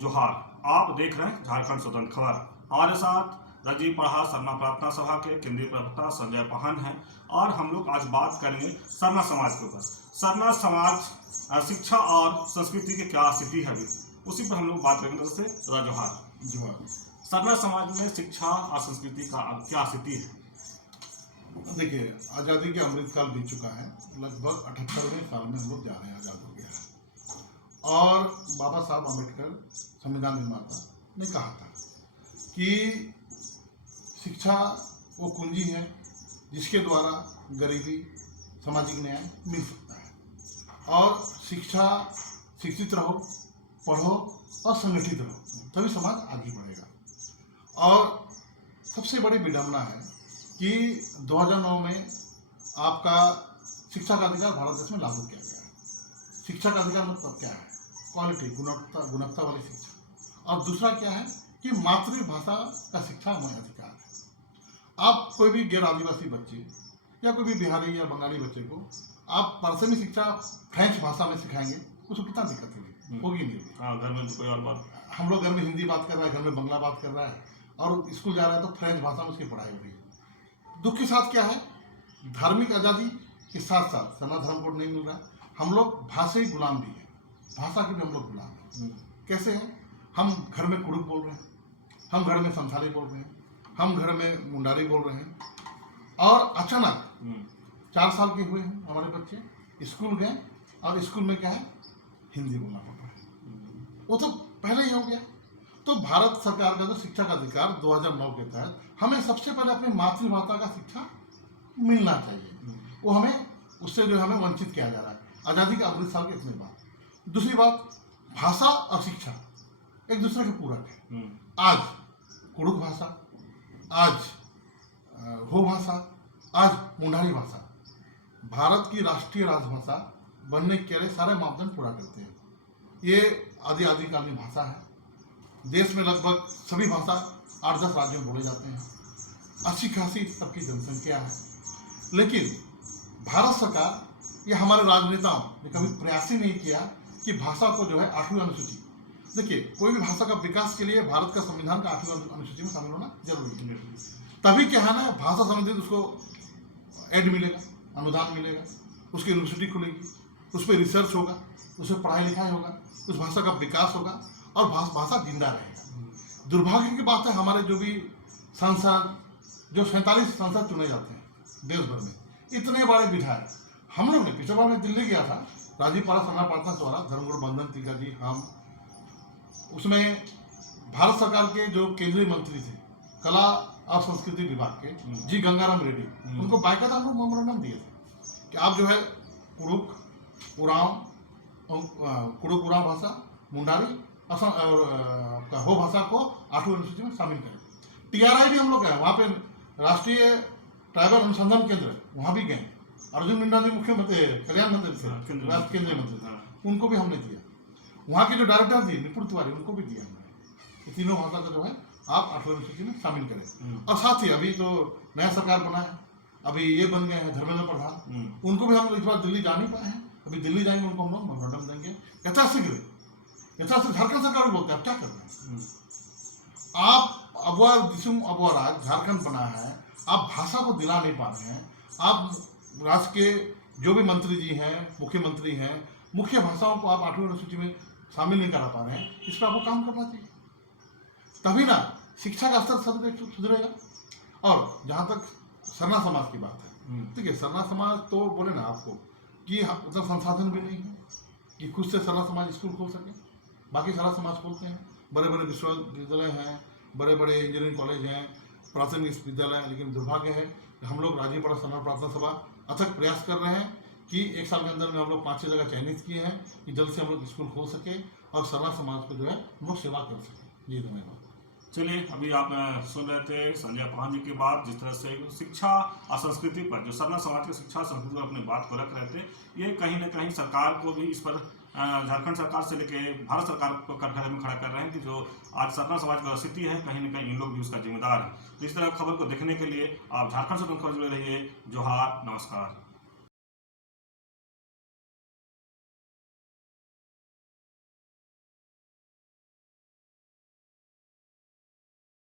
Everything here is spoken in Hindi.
जोहार। आप देख रहे हैं झारखंड स्वतंत्र खबर। हमारे साथ रजी पढ़ा सरना प्रार्थना सभा के केंद्रीय प्रवक्ता संजय पाहन हैं और हम लोग आज बात करेंगे सरना समाज के ऊपर। सरना समाज शिक्षा और संस्कृति की क्या स्थिति है अभी, उसी पर हम लोग बात करेंगे। जैसे जोहार। सरना समाज में शिक्षा और संस्कृति का क्या स्थिति है? देखिए, आज़ादी के अमृत काल बीत चुका है। लगभग 78वें साल में हम लोग जा रहे हैं, आज़ाद हो गया है। और बाबा साहब अम्बेडकर संविधान निर्माता ने कहा था कि शिक्षा वो कुंजी है जिसके द्वारा गरीबी, सामाजिक न्याय मिल सकता है। और शिक्षित रहो, पढ़ो और संगठित रहो, तभी समाज आगे बढ़ेगा। और सबसे बड़ी विडंबना है कि 2009 में आपका शिक्षा का अधिकार भारत देश में लागू किया गया है। शिक्षा का अधिकार मतलब क्या है? क्वालिटी, गुणवत्ता वाली शिक्षा। और दूसरा क्या है कि मातृभाषा का शिक्षा में अधिकार है। आप कोई भी गैर आदिवासी बच्चे या कोई भी बिहारी या बंगाली बच्चे को आप प्राथमिक शिक्षा फ्रेंच भाषा में सिखाएंगे, उसको कितना दिक्कत होगी नहीं होगी। हाँ, घर में तो कोई और बात, हम लोग घर में हिंदी बात कर रहा है, घर में बंगला बात कर रहा है, और स्कूल जा रहा है तो फ्रेंच भाषा में उसकी पढ़ाई हो रही है। दुख के साथ क्या है, धार्मिक आज़ादी के साथ साथ सना धर्म को नहीं मिल रहा है। हम लोग भाषाई गुलाम भी हैं, भाषा के भी हम लोग गुलाम हैं। कैसे हैं? हम घर में कुड़ुक बोल रहे हैं, हम घर में संथाली बोल रहे हैं, हम घर में मुंडारी बोल रहे हैं, और अचानक 4 साल के हुए हैं हमारे बच्चे, स्कूल गए और स्कूल में क्या है, हिंदी बोलना पड़ रहा है। वो तो पहले ही हो गया। तो भारत सरकार का जो शिक्षा का अधिकार 2009 के तहत हमें सबसे पहले अपनी मातृभाषा का शिक्षा मिलना चाहिए। वो हमें उससे जो हमें वंचित किया जा रहा है आज़ादी के अमृत साल के इतने बाद। दूसरी बात, भाषा और शिक्षा एक दूसरे के पूरक है। आज कुड़ुक भाषा, आज हो भाषा, आज मुंडारी भाषा भारत की राष्ट्रीय राजभाषा बनने के लिए सारे मापदंड पूरा करते हैं। ये आदिकालीन भाषा है। देश में लगभग सभी भाषा 8-10 राज्यों में बोले जाते हैं। 80-80 सबकी जनसंख्या है। लेकिन भारत सरकार या हमारे राजनेताओं ने कभी प्रयास ही नहीं किया कि भाषा को जो है 8वीं अनुसूची, देखिए कोई भी भाषा का विकास के लिए भारत का संविधान का 8वीं अनुसूची में शामिल होना जरूरी है। तभी क्या है ना, भाषा संबंधित उसको एड मिलेगा, अनुदान मिलेगा, उसकी यूनिवर्सिटी खुलेगी, उस पर रिसर्च होगा, उस पर पढ़ाई लिखाई होगा, उस भाषा का विकास होगा और भाषा जिंदा रहेगा। दुर्भाग्य की बात है, हमारे जो भी सांसद, जो 47 सांसद चुने जाते हैं देश भर में, इतने बड़े विधायक, हम लोग ने पिछले बार में दिल्ली गया था, राजीव पारा सरना प्रार्थना द्वारा धर्मगुरु बंधन टीका जी, हम उसमें भारत सरकार के जो केंद्रीय मंत्री थे कला और संस्कृति विभाग के जी गंगाराम रेड्डी, उनको बाकायदा हम लोग मेमोरेंडम दिए थे कि आप जो है कुड़ुक उरांव भाषा, मुंडारी और आपका हो भाषा को 8वीं अनुसूची में शामिल करें। TRI भी हम लोग गए, वहाँ पे राष्ट्रीय ट्राइबल अनुसंधान केंद्र, वहाँ भी गए। अर्जुन मुंडा जी मुख्यमंत्री कल्याण मंत्री थे, केंद्रीय मंत्री, उनको भी हमने दिया। वहाँ के जो डायरेक्टर थे निपुण तिवारी, उनको भी दिया हमने। ये तीनों भाषा का जो है आप 8वीं अनुसूची में शामिल करें। और साथ ही अभी तो नया सरकार बना है, अभी ये बन गए हैं धर्मेंद्र प्रधान, उनको भी हम लोग इस बार दिल्ली जा नहीं पाए हैं, अभी दिल्ली जाएंगे, उनको हम लोग मेमोरेंडम देंगे। यथाशीघ्र झारखंड सरकार भी बोलते हैं, अब क्या करना है? आप अबुआ राज झारखंड बना है, आप भाषा को दिला नहीं पा रहे हैं। आप राज्य के जो भी मंत्री जी हैं, मुख्यमंत्री हैं, मुख्य भाषाओं को आप 8वीं अनुसूची में शामिल नहीं करा पा रहे हैं। इस पर आपको काम करना चाहिए, तभी ना शिक्षा का स्तर सुधरेगा। और जहाँ तक सरना समाज की बात है, ठीक है, सरना समाज तो बोले ना आपको कि उतना संसाधन भी नहीं है कि खुद से सरना समाज स्कूल खोल सके। बाकी सारा समाज खोलते हैं, बड़े बड़े विश्वविद्यालय हैं, बड़े बड़े इंजीनियरिंग कॉलेज हैं, प्राथमिक विद्यालय। लेकिन दुर्भाग्य है कि हम लोग राजीव पारा सरना प्रार्थना सभा अथक प्रयास कर रहे हैं कि 1 साल के अंदर में हम लोग 5-6 जगह चयनित किए हैं कि जल्द से हम लोग स्कूल खोल सके और सरना समाज को जो है हम लोग सेवा कर सकें। जी धन्यवाद। चलिए, अभी आप सुन रहे थे संजय पाहन जी की बात, जिस तरह से शिक्षा और संस्कृति पर, जो सरना समाज की शिक्षा संस्कृति पर अपनी बात को रख रहे थे। ये कहीं ना कहीं सरकार को भी इस पर, झारखंड सरकार से लेके भारत सरकार को कटघरे में खड़ा कर रहे हैं कि जो आज सरना समाज की स्थिति है, कहीं ना कहीं इन लोग भी उसका जिम्मेदार है। तो इस तरह खबर को देखने के लिए आप झारखंड स्वतंत्र खबर जुड़े रहिए। जोहार, नमस्कार।